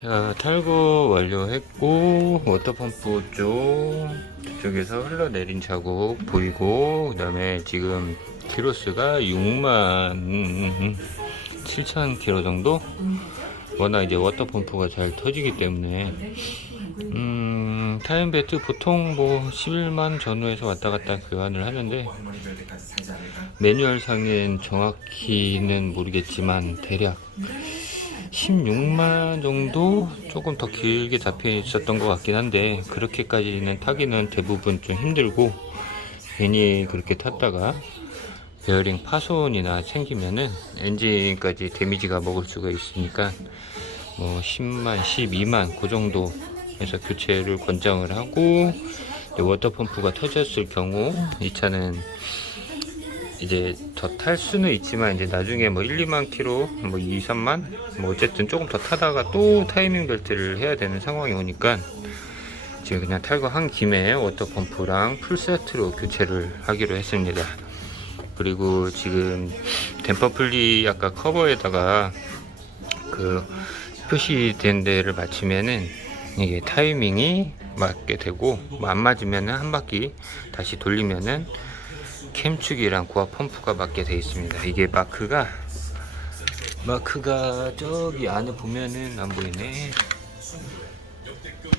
자, 탈거 완료했고, 워터펌프 쪽, 쪽에서 흘러내린 자국 보이고, 그 다음에 지금 키로수가 6만 7천 킬로 정도? 워낙 이제 워터펌프가 잘 터지기 때문에, 음, 타임 배트 보통 뭐 11만 전후에서 왔다 갔다 교환을 하는데, 매뉴얼 상엔 정확히는 모르겠지만, 대략 16만 정도 조금 더 길게 잡혀 있었던 것 같긴 한데 그렇게까지는 타기는 대부분 좀 힘들고 괜히 그렇게 탔다가 베어링 파손이나 생기면은 엔진까지 데미지가 먹을 수가 있으니까 뭐 10만, 12만 그 정도 해서 교체를 권장을 하고 워터펌프가 터졌을 경우 이 차는 이제 더 탈 수는 있지만 이제 나중에 뭐 1, 2만 킬로 뭐 2, 3만 뭐 어쨌든 조금 더 타다가 또 타이밍 벨트를 해야 되는 상황이 오니까 지금 그냥 탈거한 김에 워터펌프랑 풀세트로 교체를 하기로 했습니다. 그리고 지금 댐퍼 플리 아까 커버에다가 그 표시된 데를 맞추면은 이게 타이밍이 맞게 되고 뭐 안 맞으면은 한 바퀴 다시 돌리면은 캠축이랑 고압 펌프가 맞게 돼 있습니다. 이게 마크가 마크가 저기 안에 보면은 안 보이네.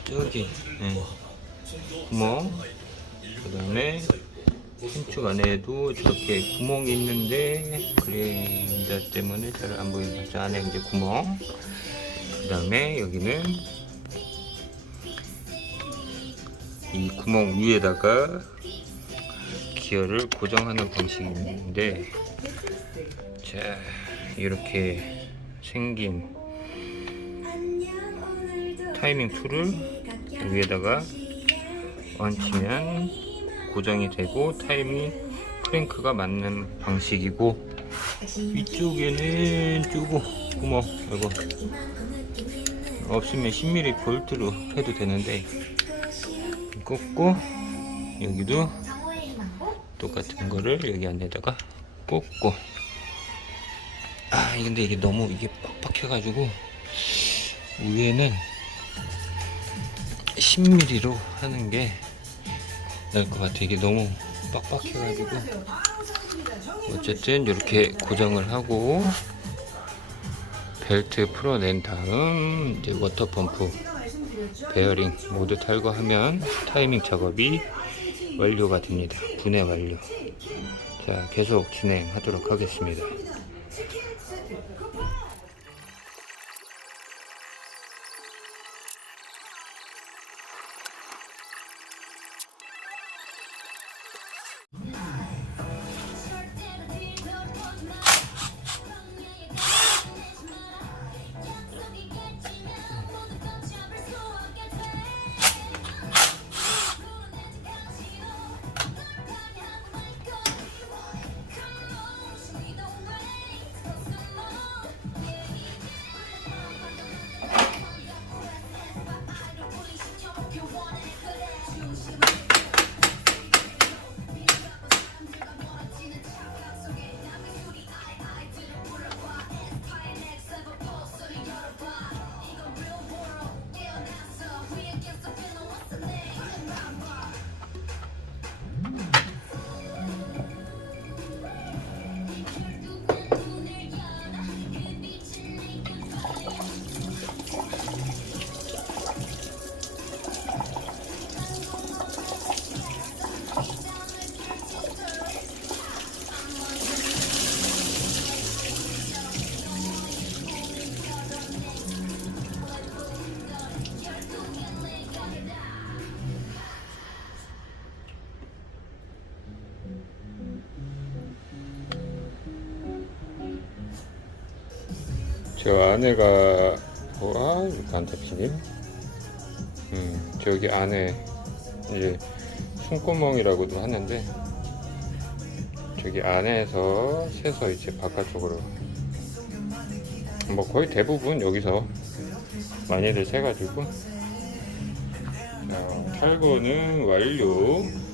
저기 예. 구멍 그 다음에 캠축 안에도 저렇게 구멍이 있는데 그림자 때문에 잘 안 보입니다. 저 안에 이제 구멍 그 다음에 여기는 이 구멍 위에다가 기어를 고정하는 방식인데 자 이렇게 생긴 타이밍 툴을 위에다가 얹히면 고정이 되고 타이밍 크랭크가 맞는 방식이고 위쪽에는 쪼고 구멍 이거 없으면 10mm 볼트로 해도 되는데 꽂고 여기도 똑같은 거를 여기 안에다가 꽂고. 아 근데 이게 너무 이게 빡빡해가지고 위에는 10mm로 하는 게 나을 것 같아 이게 너무 빡빡해가지고. 어쨌든 이렇게 고정을 하고 벨트 풀어낸 다음 이제 워터펌프 베어링 모두 탈거하면 타이밍 작업이 완료가 됩니다. 분해 완료. 자, 계속 진행하도록 하겠습니다. 저 안에가 와 이렇게 안 잡히네. 음 저기 안에 이제 숨구멍이라고도 하는데 저기 안에서 새서 이제 바깥쪽으로 뭐 거의 대부분 여기서 많이들 새가지고 자, 탈거는 완료.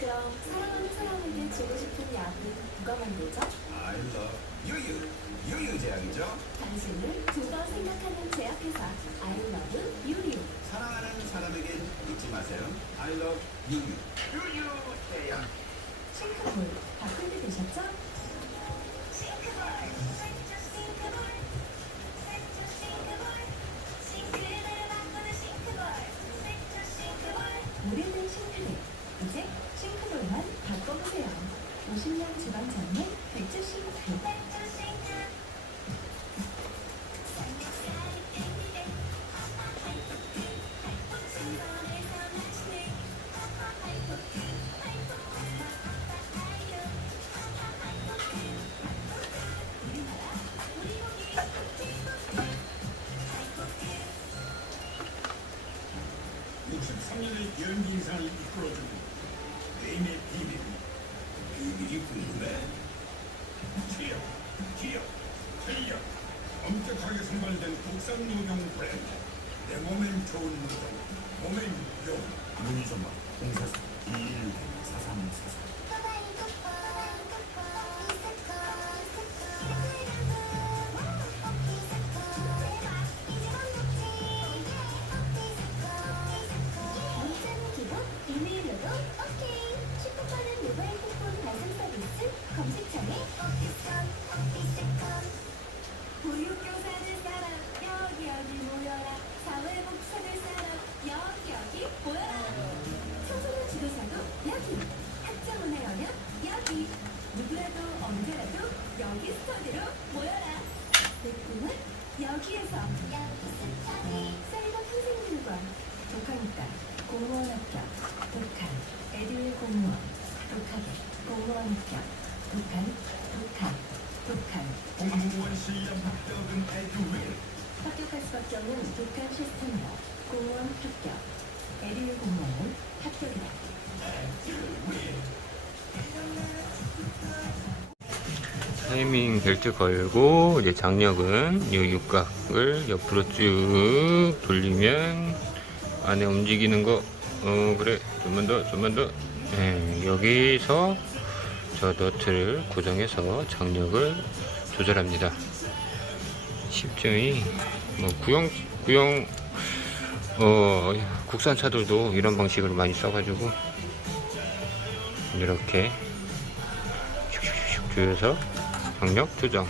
그럼 사랑하는 사람에게 주고 싶은 약은 누가 만들죠? I love 유유 유유 제약이죠. 당신을 두번 생각하는 제약회사 I love 유유. 사랑하는 사람에게 잊지 마세요. I love 유유. 유유 제약. 싱크볼 때 되셨죠? 문의 전화 044 211 4344 합격할 수밖에 없는 독한 시스템으로 공무원 합격. 에듀윌 공무원은 합격이다. 타이밍 벨트 걸고 이제 장력은 이 육각을 옆으로 쭉 돌리면 안에 움직이는 거. 어 그래. 좀만 더 좀만 더. 네, 여기서 저 너트를 고정해서 장력을 조절합니다. 쉽죠이 뭐 구형 구형 어 국산 차들도 이런 방식을 많이 써가지고 이렇게 슉슉슉 조여서 강력 조정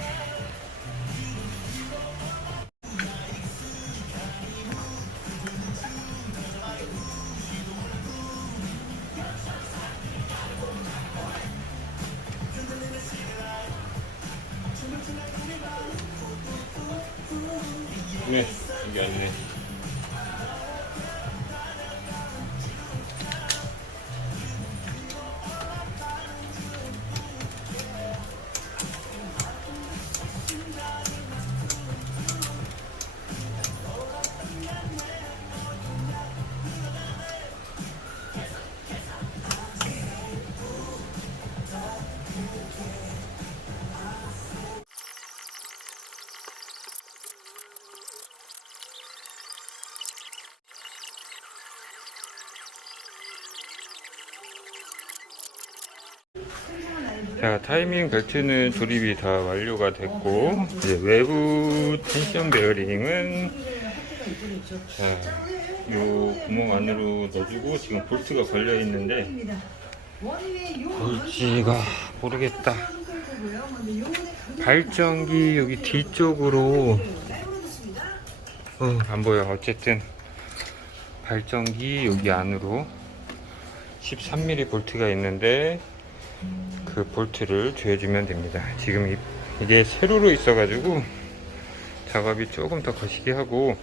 자, 타이밍 벨트는 조립이 다 완료가 됐고, 이제 외부 텐션 베어링은, 자, 요 구멍 안으로 넣어주고, 지금 볼트가 걸려 있는데, 볼지가 모르겠다. 발전기 여기 뒤쪽으로, 어, 안 보여. 어쨌든, 발전기 여기 안으로 13mm 볼트가 있는데, 그 볼트를 조여주면 됩니다. 지금 이- 이게 세로로 있어 가지고 작업이 조금 더 거시기 하고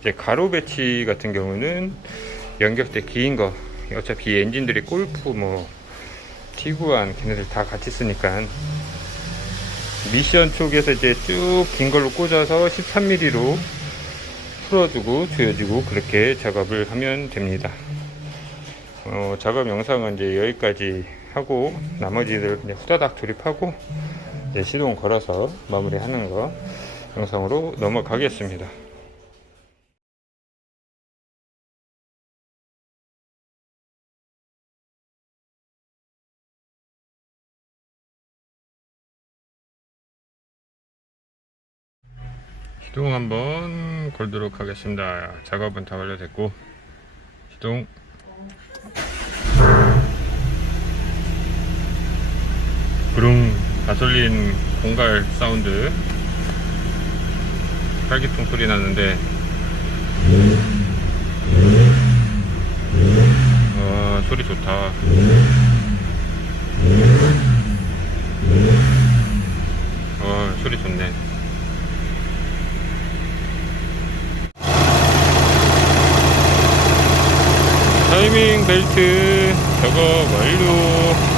이제 가로 배치 같은 경우는 연결대 긴 거 어차피 이 엔진들이 골프 뭐 티구안 걔네들 다 같이 쓰니까 미션 쪽에서 이제 쭉 긴 걸로 꽂아서 13mm로 풀어주고 조여주고 그렇게 작업을 하면 됩니다. 어, 작업 영상은 이제 여기까지 하고 나머지들 그냥 후다닥 조립하고 이제 시동 걸어서 마무리하는 거 영상으로 넘어가겠습니다. 시동 한번 걸도록 하겠습니다. 작업은 다 완료됐고 시동 구름 가솔린 공갈 사운드. 활기통 소리 나는데. 와 소리 좋다. 와 소리 좋네. 타이밍 벨트 작업 완료